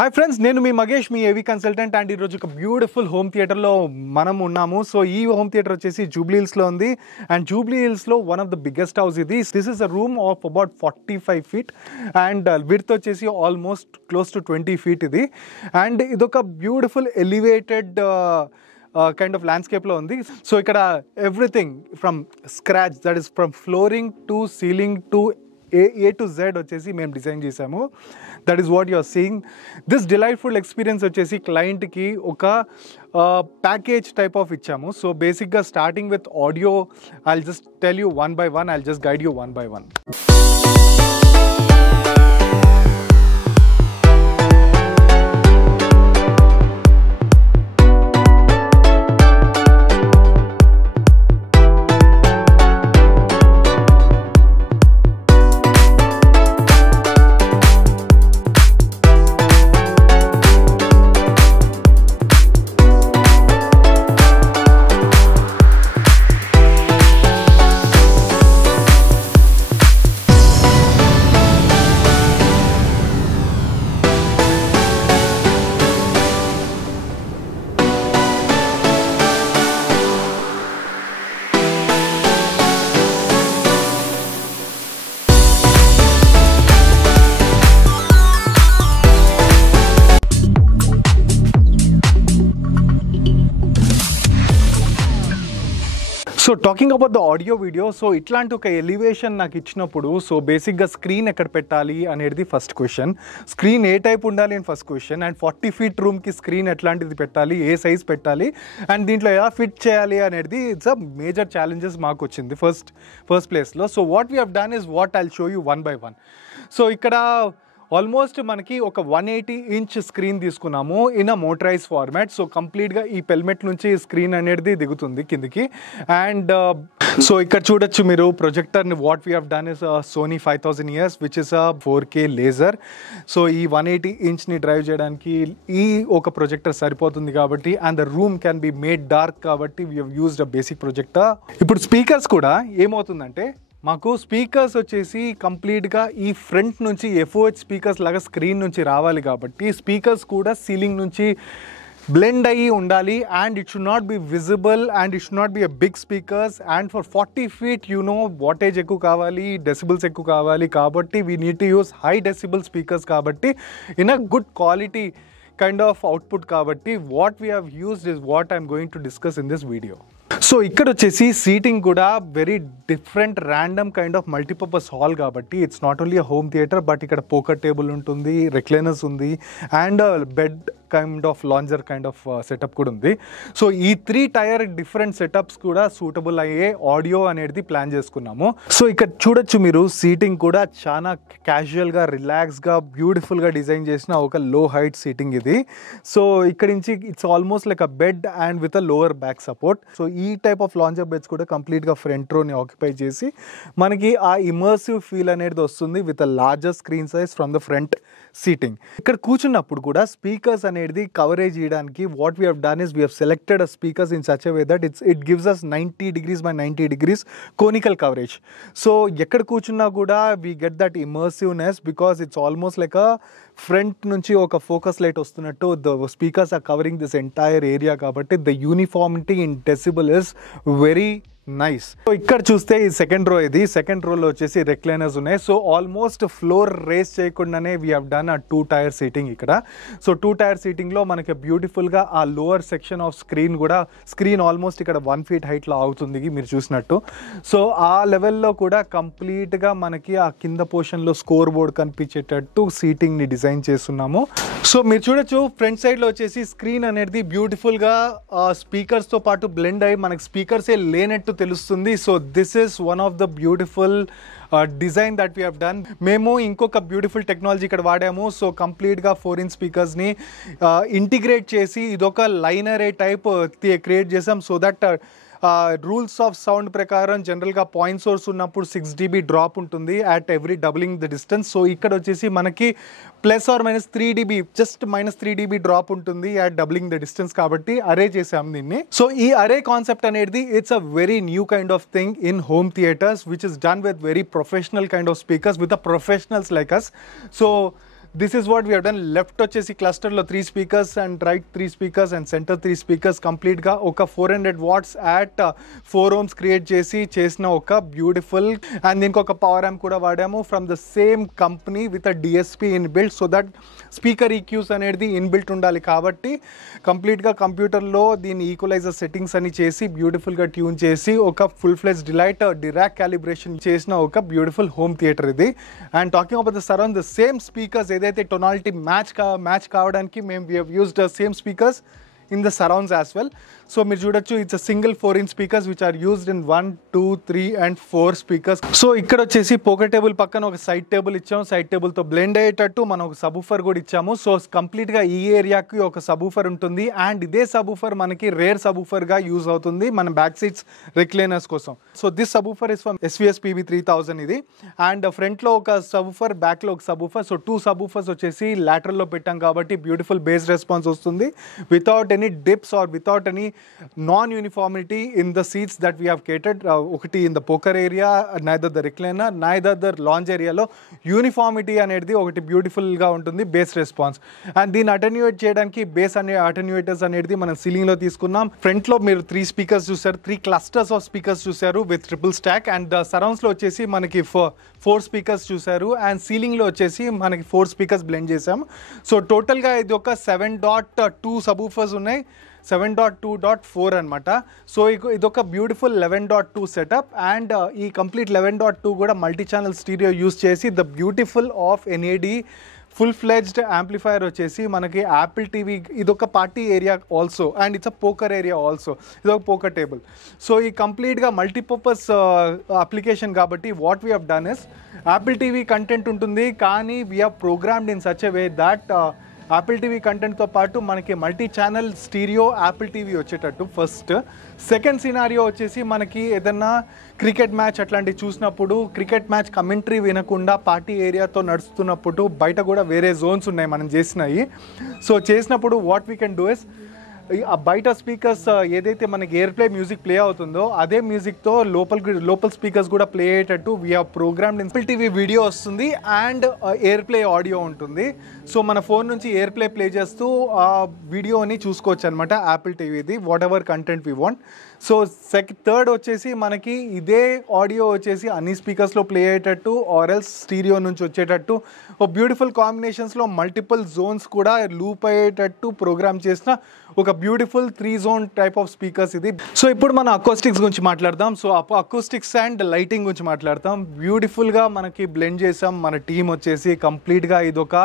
Hi friends, నేను మీ మగేష్, మీ ఏవీ consultant. And ఈరోజు ఒక బ్యూటిఫుల్ హోమ్ థియేటర్లో మనం ఉన్నాము. సో ఈ హోమ్ థియేటర్ వచ్చేసి జూబ్లీ హిల్స్లో ఉంది. అండ్ జూబ్లీ హిల్స్లో one of the biggest house ఇది. This is a room of about 45 feet and width వచ్చేసి ఆల్మోస్ట్ క్లోజ్ టు 20 feet ఇది. అండ్ ఇదొక బ్యూటిఫుల్ ఎలివేటెడ్ కైండ్ ఆఫ్ ల్యాండ్స్కేప్లో ఉంది. సో ఇక్కడ everything from scratch, that is from flooring to ceiling to A to Z వచ్చేసి మేము design చేసాము. That is what you are seeing. This delightful experience వచ్చేసి క్లయింట్కి ఒక ప్యాకేజ్ టైప్ ఆఫ్ ఇచ్చాము. సో బేసిక్గా starting with audio, I'll just tell you one by one, I'll just guide you one by one. So talking about the audio video, so ఇట్లాంటి ఒక elevation నాకు ఇచ్చినప్పుడు, so బేసిక్గా స్క్రీన్ ఎక్కడ పెట్టాలి అనేది ఫస్ట్ క్వశ్చన్. స్క్రీన్ ఏ type ఉండాలి అని ఫస్ట్ క్వశ్చన్. అండ్ 40 feet రూమ్కి స్క్రీన్ ఎట్లాంటిది పెట్టాలి, ఏ సైజ్ పెట్టాలి, అండ్ దీంట్లో ఎలా ఫిట్ చేయాలి అనేది ఇట్స్ అ మేజర్ ఛాలెంజెస్ మాకు వచ్చింది ఫస్ట్ ప్లేస్లో. So what we have done is what I'll show you one by one. So ఇక్కడ ఆల్మోస్ట్ మనకి ఒక 180 inch స్క్రీన్ తీసుకున్నాము in a motorise format. So కంప్లీట్గా ఈ పెల్మెట్ నుంచి స్క్రీన్ అనేది దిగుతుంది కిందికి. అండ్ సో ఇక్కడ చూడొచ్చు మీరు ప్రొజెక్టర్ని. What we have done is Sony 5000ES which is a 4K laser. So ఈ 180 inchని డ్రైవ్ చేయడానికి ఈ ఒక ప్రొజెక్టర్ సరిపోతుంది కాబట్టి, and the room can be made dark కాబట్టి we have used a basic projector. ఇప్పుడు స్పీకర్స్ కూడా ఏమవుతుందంటే, మాకు స్పీకర్స్ వచ్చేసి కంప్లీట్గా ఈ ఫ్రంట్ నుంచి FOH స్పీకర్స్ లాగా స్క్రీన్ నుంచి రావాలి కాబట్టి స్పీకర్స్ కూడా సీలింగ్ నుంచి బ్లెండ్ అయ్యి ఉండాలి. And it should not be visible and it should not be a big speakers. And for 40 feet wattage ఎక్కువ కావాలి, డెసిబుల్స్ ఎక్కువ కావాలి కాబట్టి we need to use high decibel speakers కాబట్టి in a good quality kind of output కాబట్టి what we have used is what I'm going to discuss in this video. So ఇక్కడ వచ్చేసి seating కూడా very different random kind of multipurpose hall కాబట్టి it's not only a home theatre, but ఇక్కడ poker table ఉంటుంది, recliners ఉంది, and bed kind of lounger kind of setup కూడా ఉంది. So ఈ 3 tier డిఫరెంట్ సెటప్స్ కూడా సూటబుల్ అయ్యే ఆడియో అనేది ప్లాన్ చేసుకున్నాము. సో ఇక్కడ చూడొచ్చు మీరు, సీటింగ్ కూడా చాలా క్యాజువల్గా, రిలాక్స్గా, బ్యూటిఫుల్గా డిజైన్ చేసిన ఒక లో హైట్ సీటింగ్ ఇది. సో ఇక్కడ నుంచి it's almost like a bed and with a lower back support. So ఈ టైప్ ఆఫ్ లాంజర్ బెడ్స్ కూడా కంప్లీట్గా ఫ్రంట్ రోని ఆక్యుపై చేసి మనకి ఆ ఇమర్సివ్ ఫీల్ అనేది వస్తుంది with a larger screen size from the front seating. ఇక్కడ కూర్చున్నప్పుడు కూడా స్పీకర్స్ అనేది కవరేజ్ చేయడానికి what we have done is we have selected a speakers in such a way that it gives us 90 degrees by 90 degrees conical coverage. So ఎక్కడ కూర్చున్నా కూడా we get that immersiveness because it's almost like a front నుంచి ఒక focus light వస్తున్నట్టు the speakers are covering this entire area కాబట్టి the uniformity in decibel is very nice. So ఇక్కడ చూస్తే ఈ సెకండ్ రోలో వచ్చేసి రెక్లైనర్స్ ఉన్నాయి. సో ఆల్మోస్ట్ ఫ్లోర్ రేస్ చేయకుండానే we have done a 2 tier seating ఇక్కడ. సో 2 tier సీటింగ్లో మనకి బ్యూటిఫుల్గా ఆ lower section off screen almost ఇక్కడ 1 feet హైట్లో అవుతుంది మీరు చూసినట్టు. సో ఆ లెవెల్లో కూడా కంప్లీట్గా మనకి ఆ కింద పోర్షన్లో స్కోర్ బోర్డ్ కనిపించేటట్టు సీటింగ్ని డిజైన్ చేస్తున్నాము. సో మీరు చూడొచ్చు ఫ్రంట్ సైడ్లో వచ్చేసి స్క్రీన్ అనేది బ్యూటిఫుల్గా స్పీకర్స్తో పాటు బ్లెండ్ అయ్యి మనకి స్పీకర్సే లేనట్టు తెలుస్తుంది. So this is one of the beautiful design that we have done. మేము ఇంకొక బ్యూటిఫుల్ టెక్నాలజీ ఇక్కడ వాడాము. సో కంప్లీట్గా 4-inch స్పీకర్స్ని ఇంటిగ్రేట్ చేసి ఇదొక లైనరే టైప్ క్రియేట్ చేసాం. So that rules of sound ప్రకారం జనరల్గా పాయింట్ సోర్స్ ఉన్నప్పుడు 6 dB డ్రాప్ ఉంటుంది at every doubling the distance. So ఇక్కడ వచ్చేసి మనకి +or- 3 dB, just -3 dB drop ఉంటుంది అట్ డబులింగ్ ద డిస్టెన్స్ కాబట్టి అరే చేసాం దీన్ని. సో ఈ అరే కాన్సెప్ట్ అనేది it's a very new kind of thing in home theatres which is done with very professional kind of speakers with the professionals like us. So this is what we have done. Left వచ్చేసి క్లస్టర్లో 3 speakers and right 3 speakers and centre 3 speakers కంప్లీట్గా ఒక 400 watts at 4 ohms create చేసిన ఒక beautiful. And దీనికి ఒక power amp కూడా వాడాము from the same company with a DSP inbuilt, so that speaker EQs అనేది ఇన్బిల్ట్ ఉండాలి కాబట్టి కంప్లీట్గా కంప్యూటర్లో దీని ఈక్వలైజర్ సెట్టింగ్స్ అని చేసి బ్యూటిఫుల్గా ట్యూన్ చేసి ఒక full fledge delight Dirac calibration చేసిన ఒక బ్యూటిఫుల్ హోమ్ థియేటర్ ఇది. And talking about the surround, the same speakers ఏదైతే టొనాలిటీ మ్యాచ్ కావడానికి మేము we have used same speakers in the surrounds as well. So మీరు చూడొచ్చు, it's a single 4-inch speakers which are used in 1, 2, 3 and 4 speakers. So ఇక్కడ వచ్చేసి poker table పక్కన ఒక side table ఇచ్చాము, సైడ్ టేబుల్తో బ్లెండ్ అయ్యేటట్టు మనం ఒక సబూఫర్ కూడా ఇచ్చాము. సో కంప్లీట్గా ఈ ఏరియాకి ఒక సబూఫర్ ఉంటుంది అండ్ ఇదే సబూఫర్ మనకి రేర్ సబూఫర్గా యూజ్ అవుతుంది మన బ్యాక్ సీట్స్ రిక్లైనర్స్ కోసం. So this subwoofer is from SVS PB3000 ఇది. అండ్ ఫ్రంట్లో ఒక సబూఫర్, బ్యాక్లో ఒక సబూఫర్. సో 2 సబూఫర్స్ వచ్చేసి లాటరల్లో పెట్టాం కాబట్టి బ్యూటిఫుల్ బేస్ రెస్పాన్స్ వస్తుంది without any dips or without any non-uniformity in the seats that we have catered. ఒకటి in the poker area, neither the recliner, neither the lounge area లో uniformity అనేది ఒకటి బ్యూటిఫుల్గా ఉంటుంది బేస్ రెస్పాన్స్. అండ్ దీన్ని attenuate చేయడానికి base అనే attenuators అనేది మనం సీలింగ్లో తీసుకున్నాం. ఫ్రంట్లో మీరు 3 స్పీకర్స్ చూసారు, 3 క్లస్టర్స్ ఆఫ్ స్పీకర్స్ చూసారు విత్ ట్రిపుల్ స్టాక్. అండ్ సరౌండ్స్లో వచ్చేసి మనకి 4 స్పీకర్స్ చూసారు అండ్ సీలింగ్లో వచ్చేసి మనకి 4 స్పీకర్స్ బ్లెండ్ చేసాము. సో టోటల్గా ఇది ఒక 7.2 సబూఫర్స్ ఉన్నాయి, 7.2.4 అనమాట. సో ఇదొక బ్యూటిఫుల్ 11.2 సెటప్. అండ్ ఈ కంప్లీట్ 11.2 కూడా మల్టీ ఛానల్ స్టీరియో యూస్ చేసి the beautiful of NAD full fledged amplifier వచ్చేసి మనకి యాపిల్ టీవీ, ఇదొక party area also and it's a poker area also, ఇదొక పోకర్ టేబుల్. సో ఈ కంప్లీట్గా మల్టీపర్పస్ అప్లికేషన్ కాబట్టి what we have done is Apple TV content ఉంటుంది కానీ we have programmed in such a way that Apple TV కంటెంట్తో పాటు మనకి multi channel stereo Apple TV వచ్చేటట్టు ఫస్ట్. సెకండ్ సినారియో వచ్చేసి మనకి ఏదన్నా క్రికెట్ మ్యాచ్ అట్లాంటివి చూసినప్పుడు క్రికెట్ మ్యాచ్ కమెంటరీ వినకుండా పార్టీ ఏరియాతో నడుస్తున్నప్పుడు బయట కూడా వేరే జోన్స్ ఉన్నాయి మనం చేసినవి. సో చేసినప్పుడు what we can do is ఆ బయట స్పీకర్స్ ఏదైతే మనకి ఎయిర్ ప్లే మ్యూజిక్ ప్లే అవుతుందో అదే మ్యూజిక్తో లోపల్ స్పీకర్స్ కూడా ప్లే అయ్యేటట్టు we have programmed Apple TV video వస్తుంది అండ్ ఎయిర్ ప్లే ఆడియో ఉంటుంది. సో మన ఫోన్ నుంచి ఎయిర్ ప్లే చేస్తూ ఆ వీడియోని చూసుకోవచ్చు అనమాట యాపిల్ టీవీది, whatever content we want. So third వచ్చేసి మనకి ఇదే ఆడియో వచ్చేసి అన్ని స్పీకర్స్లో ప్లే అయ్యేటట్టు ఆర్ ఎల్స్ స్టీరియో నుంచి వచ్చేటట్టు ఓ బ్యూటిఫుల్ కాంబినేషన్స్లో మల్టిపుల్ జోన్స్ కూడా లూప్ అయ్యేటట్టు ప్రోగ్రామ్ చేసిన ఒక beautiful 3 zone type of speakers ఇది. సో ఇప్పుడు మన అకోస్టిక్స్ గురించి మాట్లాడదాం. సో అకోస్టిక్స్ అండ్ లైటింగ్ గురించి మాట్లాడతాం. బ్యూటిఫుల్గా మనకి బ్లెండ్ చేసాం మన టీం వచ్చేసి కంప్లీట్గా. ఇదొక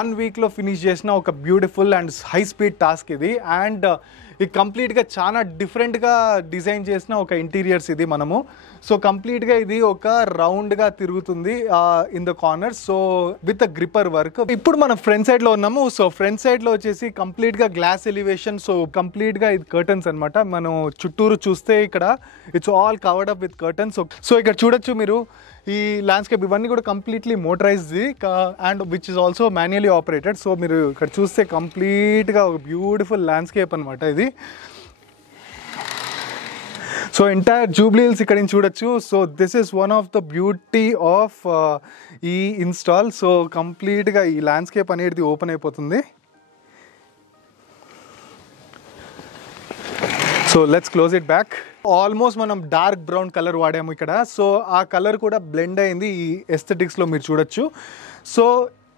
1 వీక్లో ఫినిష్ చేసిన ఒక beautiful and high speed task ఇది. అండ్ ఇది కంప్లీట్గా చాలా డిఫరెంట్గా డిజైన్ చేసిన ఒక ఇంటీరియర్స్ ఇది మనము. సో కంప్లీట్గా ఇది ఒక రౌండ్గా తిరుగుతుంది in the corner, so with gripper work. ఇప్పుడు మనం ఫ్రంట్ సైడ్లో ఉన్నాము. సో ఫ్రంట్ సైడ్లో వచ్చేసి కంప్లీట్గా గ్లాస్ ఎలివేషన్. సో కంప్లీట్గా ఇది కర్టన్స్ అనమాట. మనం చుట్టూరు చూస్తే ఇక్కడ it's all covered up with curtains. So ఇక్కడ చూడొచ్చు మీరు ఈ ల్యాండ్స్కేప్ ఇవన్నీ కూడా completely motorised and which is also manually operated. So మీరు ఇక్కడ చూస్తే కంప్లీట్గా ఒక బ్యూటిఫుల్ ల్యాండ్స్కేప్ అనమాట ఇది. సో ఎంటైర్ జూబ్లీ హిల్స్ ఇక్కడ నుంచి చూడొచ్చు. So this is one of the beauty of ఈ ఇన్స్టాల్. సో కంప్లీట్గా ఈ ల్యాండ్స్కేప్ అనేది ఓపెన్ అయిపోతుంది. So let's close it back. Almost మనం డార్క్ బ్రౌన్ కలర్ వాడాము ఇక్కడ. సో ఆ కలర్ కూడా బ్లెండ్ అయింది ఈ ఎస్థెటిక్స్లో మీరు చూడొచ్చు. సో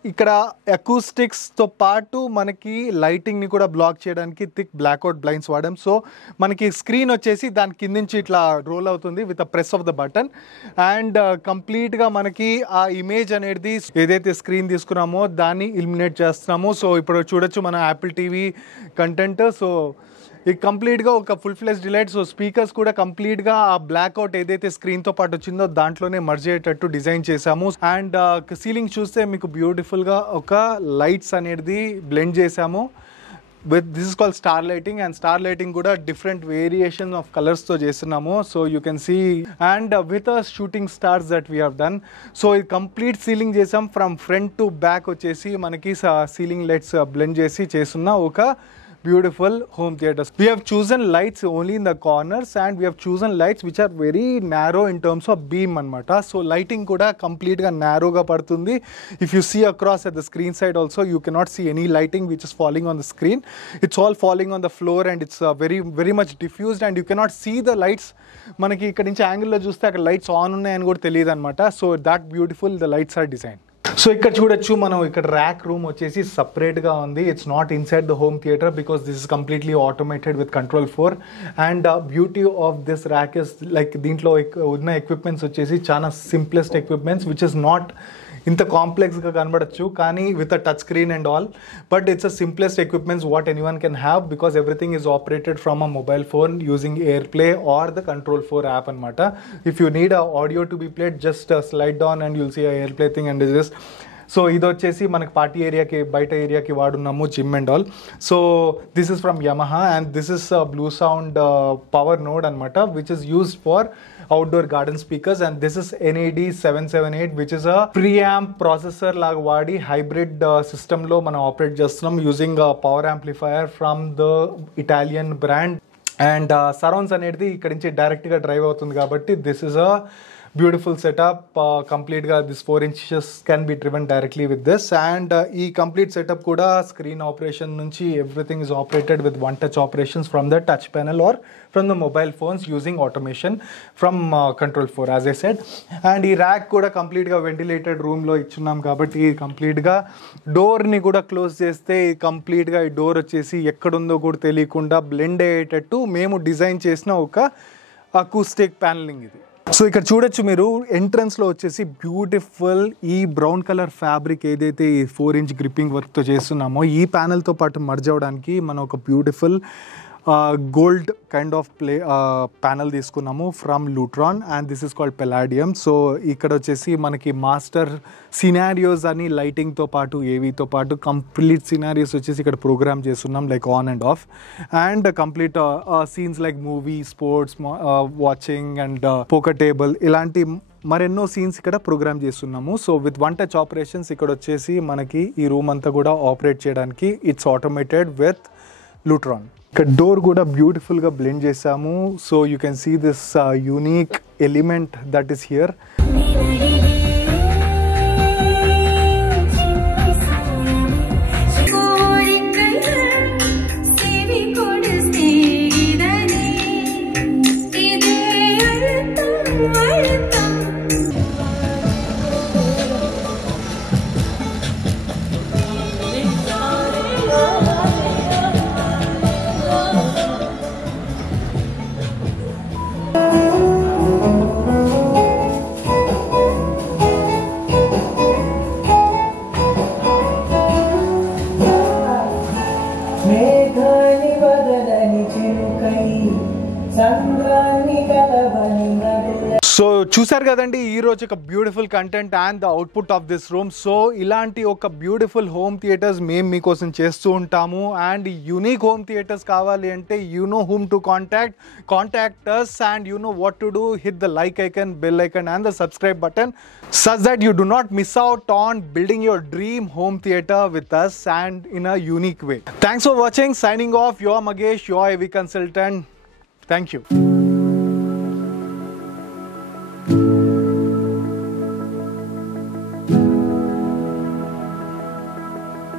ఇక్కడ అకూస్టిక్స్తో పాటు మనకి లైటింగ్ని కూడా బ్లాక్ చేయడానికి థిక్ బ్లాక్అవుట్ బ్లైండ్స్ వాడాం. సో మనకి స్క్రీన్ వచ్చేసి దాని కింద నుంచి ఇట్లా రోల్ అవుతుంది with a press of the button. And కంప్లీట్గా మనకి ఆ ఇమేజ్ అనేది ఏదైతే స్క్రీన్ తీసుకున్నామో దాన్ని ఇలిమినేట్ చేస్తున్నాము. సో ఇప్పుడు చూడొచ్చు మన యాపిల్ టీవీ కంటెంట్. సో ఇది కంప్లీట్గా ఒక full fledge delight. So speakers కూడా కంప్లీట్గా ఆ బ్లాక్అవుట్ ఏదైతే స్క్రీన్తో పాటు వచ్చిందో దాంట్లోనే మర్జ్ అయ్యేటట్టు డిజైన్ చేశాము. అండ్ సీలింగ్ చూస్తే మీకు బ్యూటిఫుల్గా ఒక లైట్స్ అనేది బ్లెండ్ చేశాము with this is called star lighting. And star lighting కూడా డిఫరెంట్ వేరియేషన్ ఆఫ్ కలర్స్తో చేస్తున్నాము. So you can see and with a shooting stars that we have done. So ఇది కంప్లీట్ సీలింగ్ చేసాం ఫ్రమ్ ఫ్రంట్ టు బ్యాక్ వచ్చేసి మనకి ceiling lights blend చేసి చేస్తున్న ఒక beautiful home theaters. We have chosen lights only in the corners and we have chosen lights which are very narrow in terms of beam anamata. So lighting kuda complete ga narrow ga padutundi. If you see across at the screen side also, you cannot see any lighting which is falling on the screen. It's all falling on the floor and it's very much diffused and you cannot see the lights. Manaki ikkada nunchi angle lo chuste akkada lights on unnayani kuda teliyadu anamata. So that beautiful the lights are designed. So ఇక్కడ చూడొచ్చు మనం ఇక్కడ rack room వచ్చేసి సపరేట్గా ఉంది. It's not inside the home theatre because this is completely automated with control 4 and beauty of this rack is like దీంట్లో ఉన్న equipments వచ్చేసి చాలా simplest equipments which is not ఇంత కాంప్లెక్స్గా కనబడచ్చు కానీ with a touch screen and all, but it's a simplest equipments what anyone can have because everything is operated from a mobile phone using air play or the control 4 app అనమాట. If you need a audio to be played just slide down and you'll see air play thing and is just. So ఇది వచ్చేసి మనకి party ఏరియాకి బయట ఏరియాకి వాడున్నాము gym and all. So this is from Yamaha and this is Blue Sound power node అనమాట which is used for outdoor garden speakers and this is NAD778 which is a preamp processor laga vaadi hybrid system lo mana operate chestunam using a power amplifier from the Italian brand and surrounds anedi ikkada nunchi direct ga drive avutundi kabatti this is a beautiful setup. Complete ga this 4 inches can be driven directly with this and ee complete setup kuda screen operation nunchi everything is operated with one touch operations from the touch panel or from the mobile phones using automation from control 4 as I said. And ee rack kuda complete ga ventilated room lo ichunnam kabatti complete ga door ni kuda close cheste complete ga ee door vachesi ekkadundo kuda teliyakunda blend ayyettattu memu design chesina oka acoustic paneling idi. So ఇక్కడ చూడొచ్చు మీరు ఎంట్రన్స్లో వచ్చేసి beautiful ఈ brown colour fabric ఏదైతే ఈ 4 inch gripping వర్క్తో చేస్తున్నామో ఈ ప్యానెల్తో పాటు మర్జ్ అవ్వడానికి మనం ఒక beautiful gold kind of panel తీసుకున్నాము from Lutron and this is called palladium. So ఇక్కడ వచ్చేసి మనకి మాస్టర్ సినారియోస్ అని లైటింగ్తో పాటు ఏవీతో పాటు కంప్లీట్ సినారియోస్ వచ్చేసి ఇక్కడ ప్రోగ్రామ్ చేస్తున్నాం like on and of and complete scenes like movie, sports, watching and poker table ఇలాంటి మరెన్నో సీన్స్ ఇక్కడ ప్రోగ్రామ్ చేస్తున్నాము. So with one touch operations ఇక్కడ వచ్చేసి మనకి ఈ రూమ్ అంతా కూడా ఆపరేట్ చేయడానికి ఇట్స్ ఆటోమేటెడ్ విత్ లూట్రాన్. ఇక్కడ డోర్ కూడా బ్యూటిఫుల్గా బ్లెండ్ చేసాము. So you can see this unique element that is here. So చూసారు కదండి ఈరోజు ఒక beautiful content and the output of this room. So ఇలాంటి ఒక బ్యూటిఫుల్ హోమ్ థియేటర్స్ మేము మీకోసం చేస్తూ ఉంటాము అండ్ యూనిక్ హోమ్ థియేటర్స్ కావాలి అంటే you know whom to contact us and you know what to do. Hit the like icon, bell icon and the subscribe button such that you do not miss out on building your dream home theater with us and in a unique way. Thanks for watching. Signing off, your Magesh, your AV consultant. Thank you.